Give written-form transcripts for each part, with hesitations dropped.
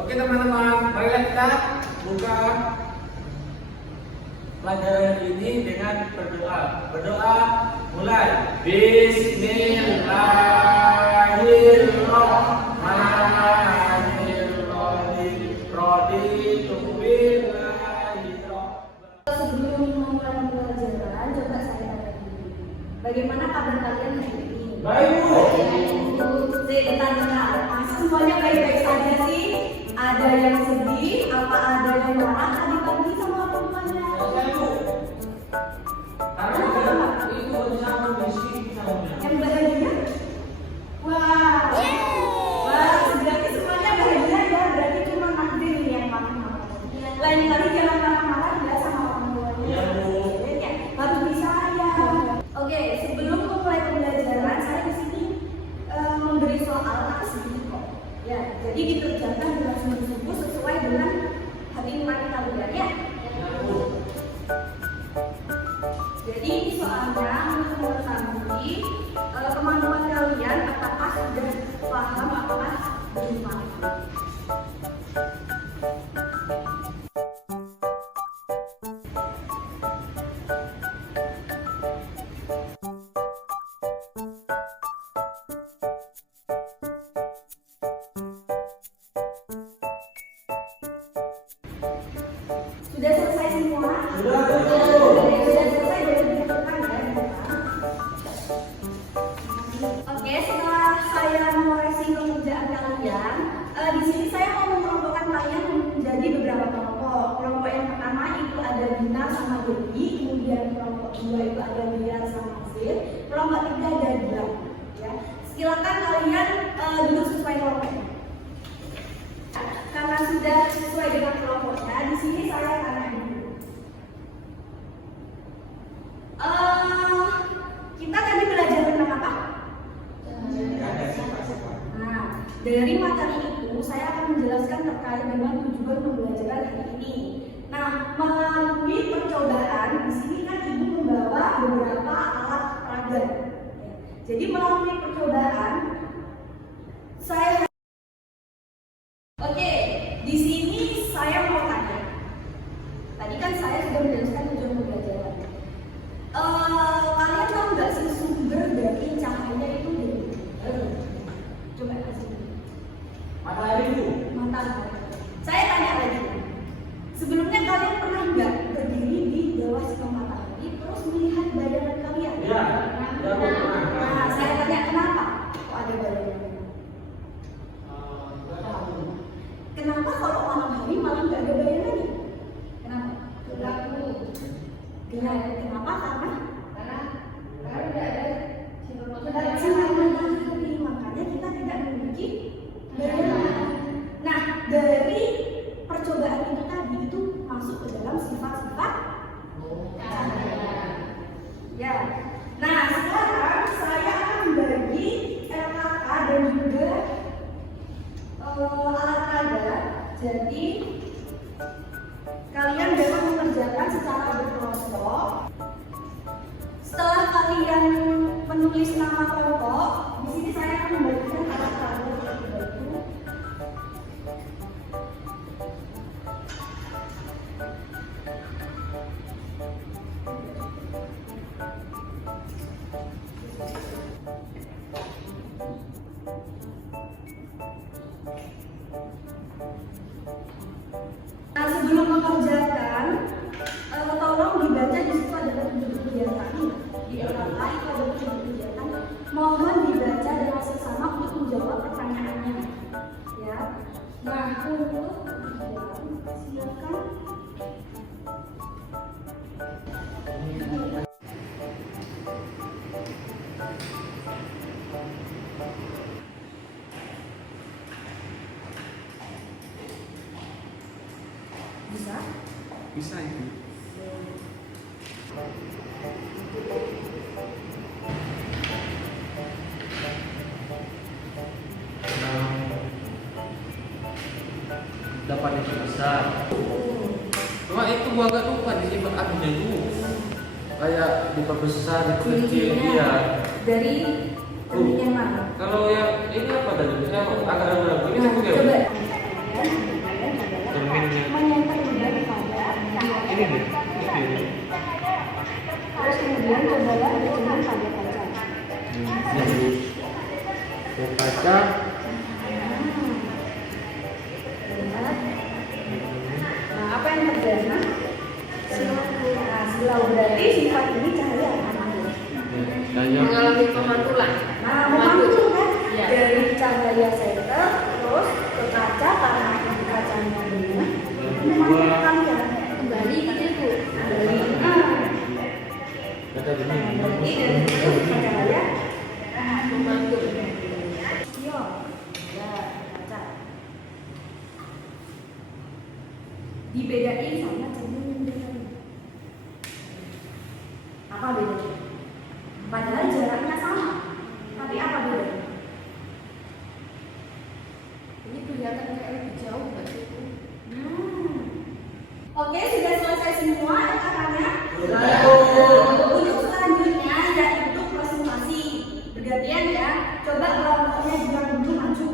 Oke teman-teman, marilah kita buka pelajaran ini dengan berdoa. Berdoa mulai. Bismillahirrahmanirrahim. Sebelum memulai pembelajaran, coba saya tanya dulu. Bagaimana kabar kalian hari ini? Baik, Bu. Bentar. Masa semuanya baik-baik saja sih? Ada yang sedih, apa ada yang marah tadi pagi sama temannya? Yang bahagia? Wah, berarti semuanya bahagia ya. Berarti cuma Nadir yang marah-marah. Lain kali jangan marah-marah ya sama orang tuanya. Harus bisa ya. Oke, sebelum memulai pembelajaran, saya di sini memberi soal atas sedikit kok. Ya, jadi dikerjakan dengan sungguh-sungguh sesuai dengan hari iman kalian ya. Jadi ini soalnya untuk mengetahui kemampuan kalian apakah sudah paham apakah belum paham. Sudah selesai semua? Sudah selesai dari dibutuhkan ya. Oke, setelah saya mengoreksi pekerjaan kalian, di sini saya mau mengelompokkan kalian menjadi beberapa kelompok. Kelompok yang pertama itu ada Dina sama Dewi, kemudian kelompok dua itu ada Lian sama Zir, kelompok tiga ada Dian. Ya, silakan kalian duduk sesuai kelompoknya. Karena sudah sesuai dengan kelompoknya, di sini saya tanya dulu. Kita tadi belajar tentang apa? Nah, dari materi itu saya akan menjelaskan terkait dengan tujuan pembelajaran hari ini. Nah, melalui percobaan di sini kan ibu membawa beberapa alat peraga. Jadi melalui percobaan saya di sini saya mau tanya. Tadi kan saya sudah menjelaskan tujuan pembelajaran. Kalian tahu nggak sih sumber dari cahaya itu dari? Coba kasih. Matahari itu. Matahari. Saya tanya lagi. Sebelumnya kalian pernah nggak berdiri di bawah sinar matahari terus melihat bayangan kalian? Ya. Nah, saya tanya kenapa? Kok ada bayangan? Kenapa kalau malam hari malam nggak ada bayangannya? Kenapa? Kenapa? Karena tidak ada sinar matahari, makanya kita tidak memiliki bayangan. Nah, dari percobaan itu tadi itu masuk ke dalam sifat-sifat cahaya. Ya. Nah, sekarang saya akan membagi LKK dan juga alat peraga. Jadi kalian dapat mengerjakan secara berkelompok. Setelah kalian menulis nama kelompok, di sini saya akan membagikan alat peraga terlebih dahulu. Nah, sebelum mengerjakan, tolong dibaca di situ ada tujuh kegiatan. Di LKK itu ada tujuh kegiatan. Mohon dibaca dengan seksama untuk menjawab pertanyaannya. Ya. Nah, untuk silakan. Bisa itu. Dapat itu besar. Cuma itu gua agak lupa di sini apinya itu kayak diperbesar, dikecil dia. Dari yang mana? Kalau yang ini apa tadi? Saya agak ragu-ragu. Ini satu ya? Coba. Cerminnya. Menyentuh udah pada Ini nih. Ini. terus kemudian cobalah bercermin pada kaca. Ke kaca. Nah, apa yang terjadi? Silau berarti sifat ini cahaya akan mati. Mengalami pemantulan. Nah, memantul kan? Iya. Dari cahaya senter terus ke kaca karena kacanya benar. Memantulkan cahaya. Kembali gitu Bu. Kembali. Kata gini. Berarti dari situ cahaya Memantul. Iya. Ya, kaca. Dibedain sama cermin yang benar. Apa bedanya? Padahal jaraknya sama. Tapi apa bedanya? Ini kelihatan kayak lebih jauh nggak sih Bu? Oke, sudah selesai semua LKK-nya? Sudah. Untuk selanjutnya yaitu presentasi. Bergantian ya. Coba kelompoknya juga dulu maju.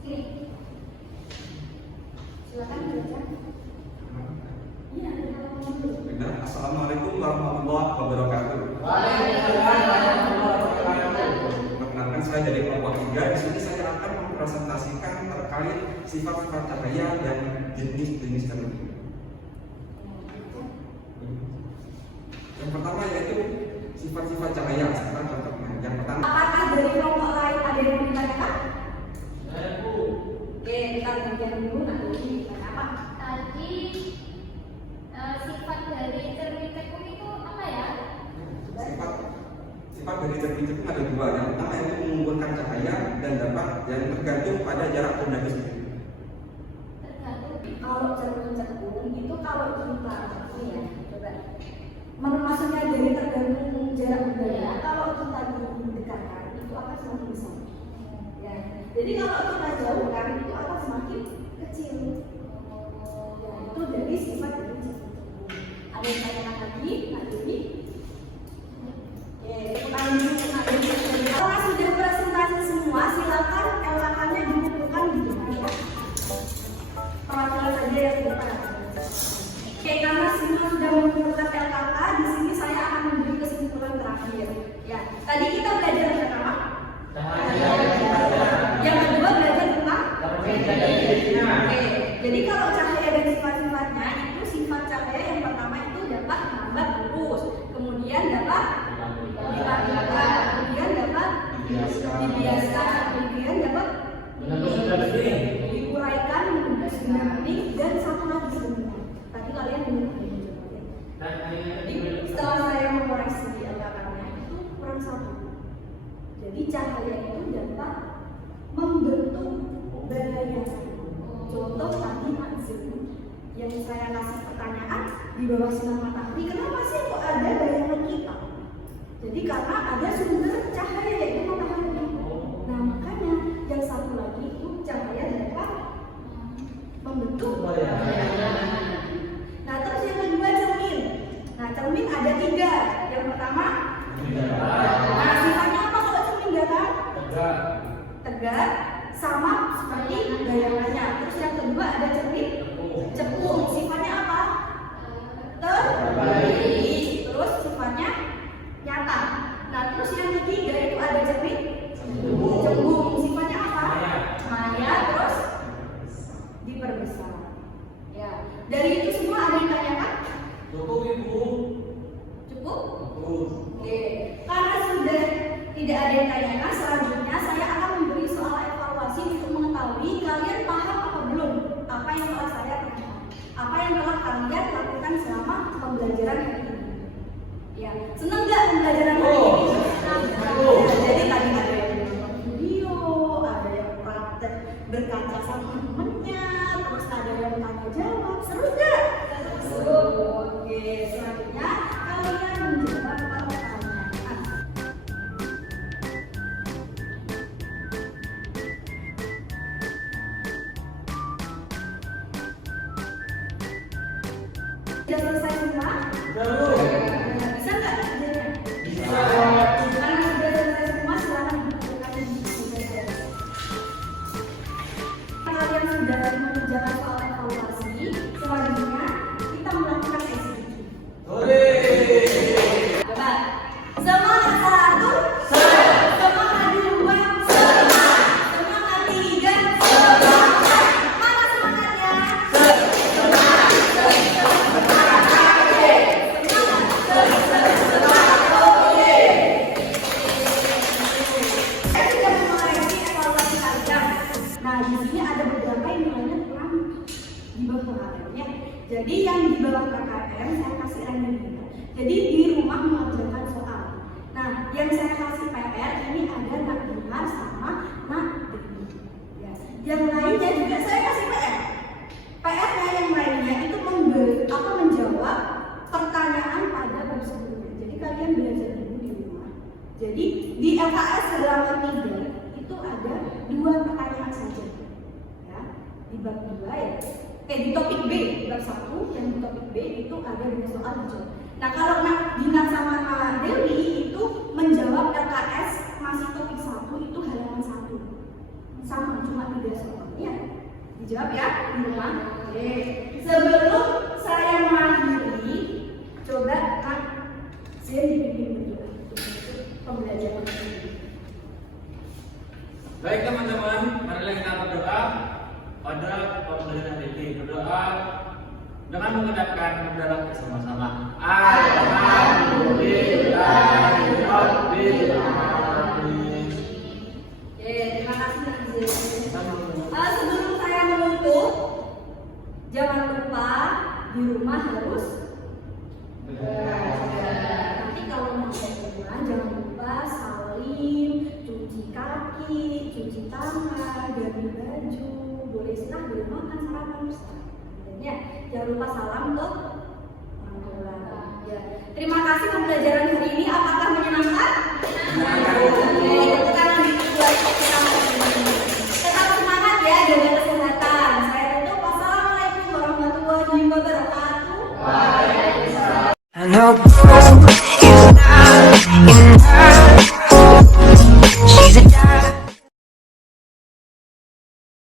Sini. Silakan baca. Iya, Assalamualaikum warahmatullahi wabarakatuh. Perkenalkan, saya dari kelompok 3. Di sini saya akan mempresentasikan terkait sifat-sifat cahaya dan jenis-jenis tertentu. Yang pertama yaitu sifat-sifat cahaya. Sekarang contohnya. Yang pertama, apakah dari kelompok lain ada yang ditanyakan? Saya Bu. Oke, kita bagian dulu nanti. Apa? Tadi sifat dari cermin tekuk itu apa ya? sifat dari cermin itu ada dua. Yang pertama yaitu mengumpulkan cahaya dan dapat yang tergantung pada jarak pandang itu. Tergantung. Kalau cermin cekung itu kalau kita ini ya, coba. Maksudnya dari tergantung jarak budaya. Kalau kita mendekatkan itu akan semakin besar. Ya. Jadi kalau kita jauhkan itu akan semakin kecil. Ya, itu dari sifat dari cermin cekung. Ada yang tanyakan lagi? Nah, jadi kalau sudah presentasi semua, silakan LKK-nya dikumpulkan di depan ya. Perwakilan saja yang depan. Oke, karena semua sudah mengumpulkan LKK, di sini saya akan memberi kesimpulan terakhir. Ya, tadi kita belajar tentang apa? Yang kedua belajar tentang. Oke, jadi kalau cahaya dan sifat-sifatnya itu sifat cahaya yang pertama itu dapat menambah lurus, kemudian dapat dilakukan, kemudian dapat dibiaskan, kemudian dapat diuraikan, menunda bening, dan satu lagi sebenarnya. Tadi kalian dengar. Jadi setelah saya mengoreksi di LKK-nya itu kurang satu. Jadi cahaya itu dapat membentuk badannya. Contoh tadi Pak Zul yang saya kasih pertanyaan di bawah sinar matahari, kenapa sih kok ada bayangan kita? Jadi karena ada sumber cahaya yaitu matahari. Nah makanya yang satu lagi itu cahaya dapat membentuk. Nah terus yang kedua cermin. Nah cermin ada 3. Yang pertama, nah sifatnya apa kalau cermin datar? Tegak, sama seperti bayangannya. Terus yang kedua ada cermin cekung. Sifatnya apa? Terbalik. Terus sifatnya nyata. Nah terus yang ketiga itu ada cermin cembung. Sifatnya apa? Maya. Terus diperbesar. Ya. Dari itu semua ada yang tanyakan? Cukup Ibu. Cukup? Oke. Karena sudah tidak ada yang tanyakan, selanjutnya saya akan memberi soal evaluasi untuk mengetahui kalian paham apa belum apa yang telah saya tanyakan, apa yang telah kalian lakukan selama pembelajaran hari ini. Ya, senang nggak pembelajaran hari ini? Senang. Jadi tadi ada yang nonton video, ada yang praktek ini ada Nak Dinar sama Nak Dewi. Ya. Yang lainnya juga saya kasih PR. PR-nya yang lainnya itu menjawab pertanyaan pada bab sebelumnya. Jadi kalian belajar dulu di rumah. Jadi di LKS halaman 3 itu ada 2 pertanyaan saja. Ya. Di bab 2 ya. Di topik B, bab 1 dan di topik B itu ada 2 soal dijawab. Nah kalau Nak Dinar sama Nak Dewi itu menjawab LKS masih topik 1 itu halaman 1. Sama, cuma 3 soal. Ya. Dijawab ya di rumah. Oke. Sebelum saya mengakhiri, coba Kak Zen dipimpin berdoa pembelajaran ini. Baik teman-teman, marilah kita berdoa pada pembelajaran hari ini. Berdoa dengan mengucapkan dalam bersama-sama. Alhamdulillahirabbil alamin. Oke, terima kasih Kak Zen. Sebelum saya menutup, jangan lupa di rumah harus belajar. Nanti kalau mau ke rumah jangan lupa salim, cuci kaki, cuci tangan, ganti baju. Boleh setelah di rumah kan sarapan bersama. Ya, jangan lupa salam ke orang tua. Ya, terima